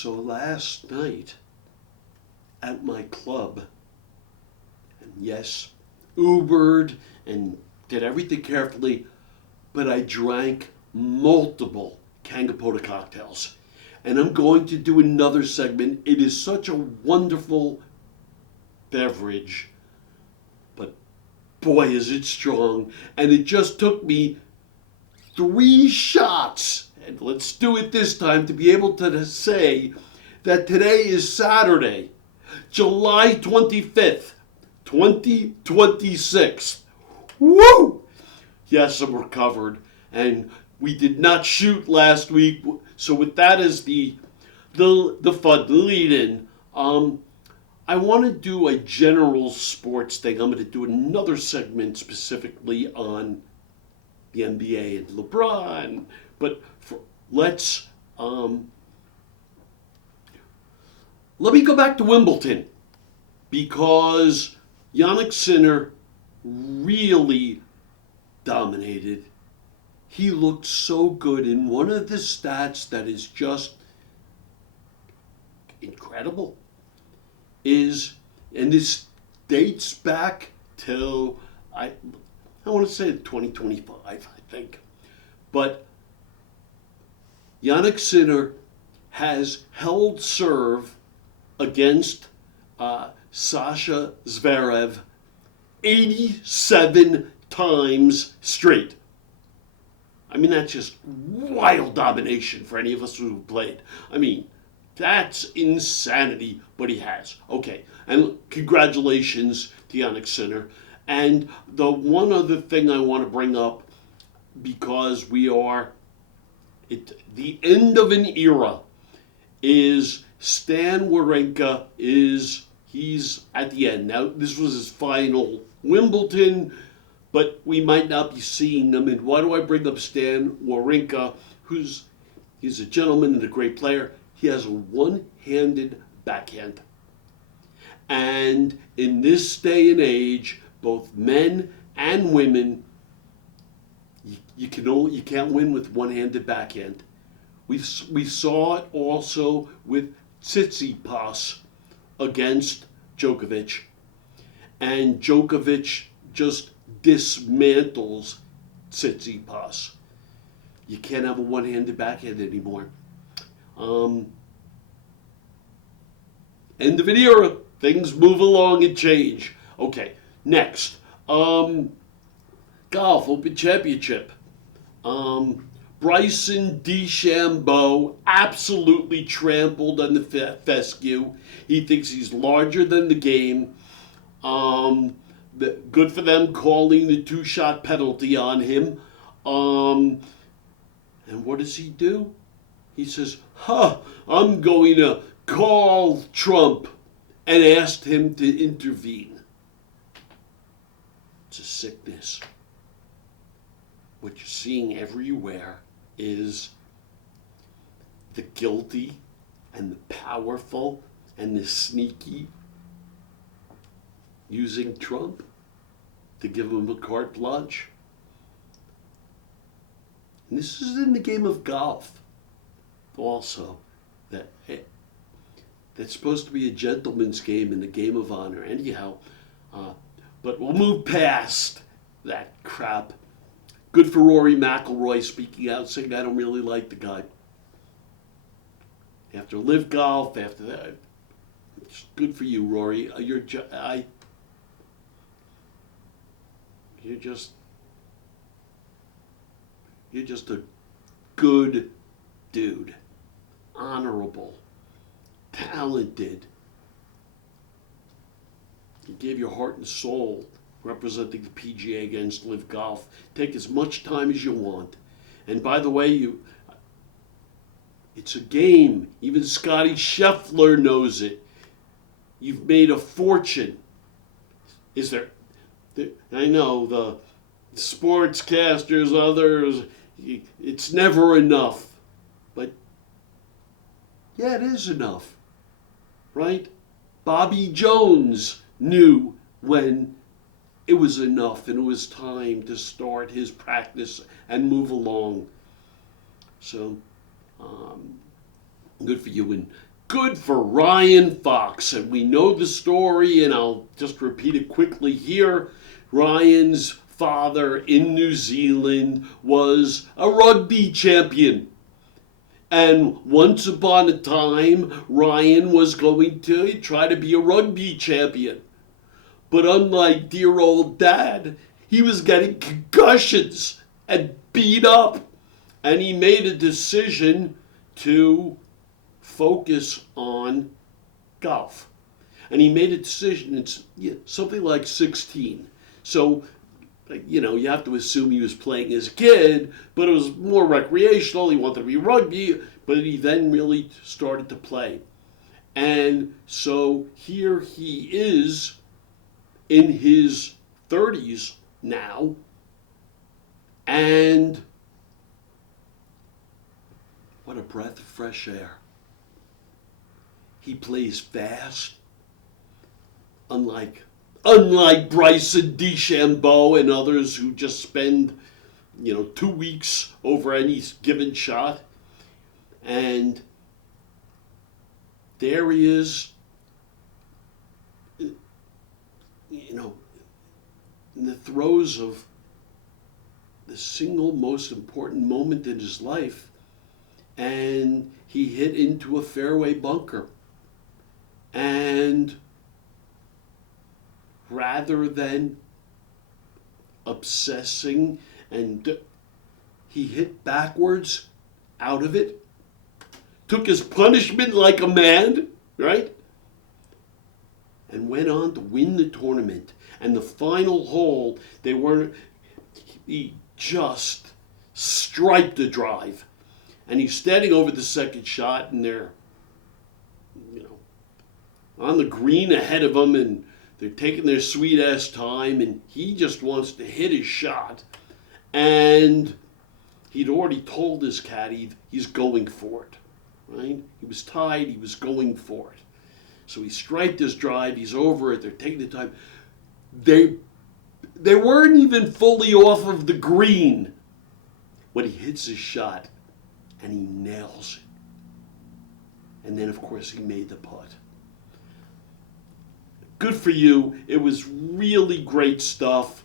So last night at my club, and yes, Ubered and did everything carefully, but I drank multiple Kangapota cocktails. And I'm going to do another segment. It is such a wonderful beverage, but boy, is it strong. And it just took me 3 shots, and let's do it this time, to be able to say that today is Saturday, July 25th, 2026. Woo! Yes, I'm recovered, and we did not shoot last week, so with that as the fun lead-in, I want to do a general sports thing. I'm going to do another segment specifically on the NBA and LeBron, but let me go back to Wimbledon, because Jannik Sinner really dominated. He looked so good in one of the stats that is just incredible is, and this dates back till I want to say 2025, I think. But Jannik Sinner has held serve against Sasha Zverev 87 times straight. I mean, that's just wild domination for any of us who played. I mean, that's insanity, but he has. Okay, and congratulations to Jannik Sinner. And the one other thing I want to bring up, because we are at the end of an era, is Stan Wawrinka he's at the end. Now, this was his final Wimbledon, but we might not be seeing them. And why do I bring up Stan Wawrinka, he's a gentleman and a great player? He has a one-handed backhand. And in this day and age, both men and women, you can't win with one-handed backhand. We saw it also with Tsitsipas against Djokovic, and Djokovic just dismantles Tsitsipas. You can't have a one-handed backhand anymore. End of an era. Things move along and change. Okay, next. Golf Open Championship. Bryson DeChambeau absolutely trampled on the fescue. He thinks he's larger than the game. Good for them calling the 2-shot penalty on him. And what does he do? He says, I'm going to call Trump, and asked him to intervene. It's a sickness. What you're seeing everywhere is the guilty and the powerful and the sneaky using Trump to give him a carte blanche. And this is in the game of golf also. That's supposed to be a gentleman's game in the game of honor. Anyhow, but we'll move past that crap. Good for Rory McIlroy speaking out, saying I don't really like the guy. After Live Golf, after that, it's good for you, Rory. You're just a good dude, honorable, talented. You gave your heart and soul representing the PGA against Live Golf. Take as much time as you want. And by the way, it's a game. Even Scotty Scheffler knows it. You've made a fortune. I know the sportscasters, others, it's never enough. But yeah, it is enough, right? Bobby Jones knew when it was enough and it was time to start his practice and move along. So, Good for you. And good for Ryan Fox. And we know the story, and I'll just repeat it quickly here. Ryan's father in New Zealand was a rugby champion. And once upon a time, Ryan was going to try to be a rugby champion. But unlike dear old dad, he was getting concussions and beat up. And he made a decision to focus on golf. And he made a decision, it's something like 16. So, you have to assume he was playing as a kid, but it was more recreational. He wanted to be rugby, but he then really started to play. And so here he is in his 30s now, and what a breath of fresh air. He plays fast, unlike Bryson DeChambeau and others who just spend, 2 weeks over any given shot. And there he is, in the throes of the single most important moment in his life, and he hit into a fairway bunker. And rather than obsessing, and he hit backwards out of it, took his punishment like a man, right? And went on to win the tournament. And the final hole, he just striped the drive. And he's standing over the second shot, and they're, on the green ahead of him, and they're taking their sweet ass time, and he just wants to hit his shot. And he'd already told his caddy he's going for it, right? He was tied, he was going for it. So he striped his drive, he's over it, they're taking the time. They weren't even fully off of the green when he hits his shot, and he nails it. And then, of course, he made the putt. Good for you. It was really great stuff.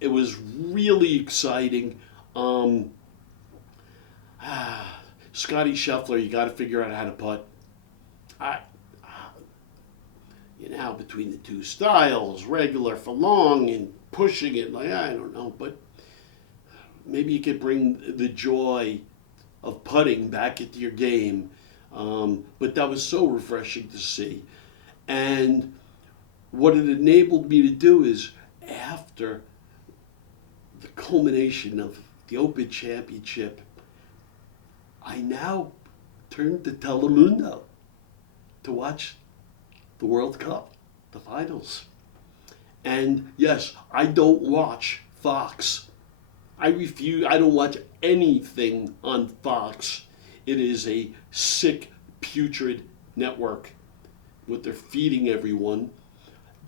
It was really exciting. Scotty Scheffler, you got to figure out how to putt. Between the two styles, regular for long and pushing it, I don't know, but maybe you could bring the joy of putting back into your game. But that was so refreshing to see. And what it enabled me to do is, after the culmination of the Open Championship, I now turn to Telemundo to watch the World Cup, the finals. And yes, I don't watch Fox. I don't watch anything on Fox. It is a sick, putrid network, what they're feeding everyone.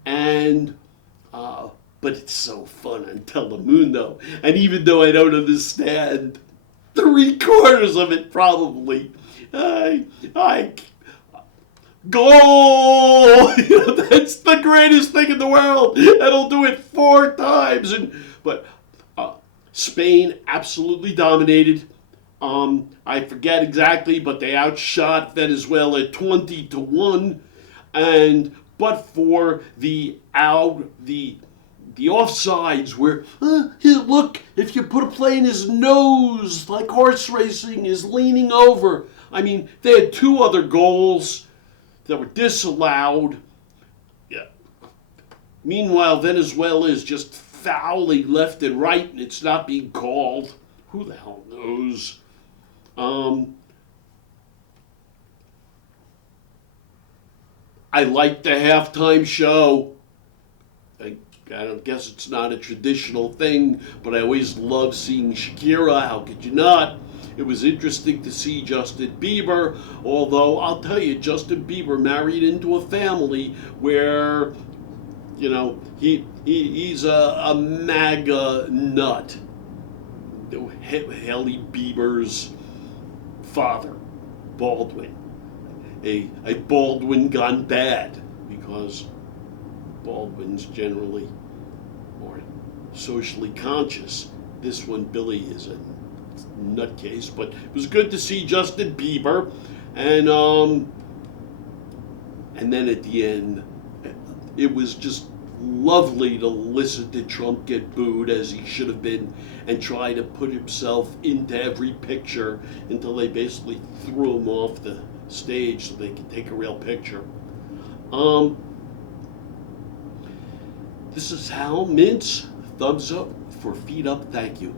And, but it's so fun on Telemundo. And even though I don't understand 3/4 of it probably, goal! That's the greatest thing in the world. And I'll do it 4 times. But Spain absolutely dominated. I forget exactly, but they outshot Venezuela 20-1. But for the offsides where, look, if you put a play in his nose, like horse racing, is leaning over. I mean, they had 2 other goals that were disallowed. Yeah. Meanwhile, Venezuela is just fouling left and right, and it's not being called. Who the hell knows? I like the halftime show. I don't guess it's not a traditional thing, but I always love seeing Shakira. How could you not? It was interesting to see Justin Bieber, although I'll tell you, Justin Bieber married into a family where, he's a MAGA nut. Haley Bieber's father, Baldwin. a Baldwin gone bad, because Baldwins generally are socially conscious. This one, Billy, is a nutcase, but it was good to see Justin Bieber, and then at the end, it was just lovely to listen to Trump get booed as he should have been, and try to put himself into every picture until they basically threw him off the stage so they could take a real picture. This is Hal Mintz. Thumbs up for feet up. Thank you.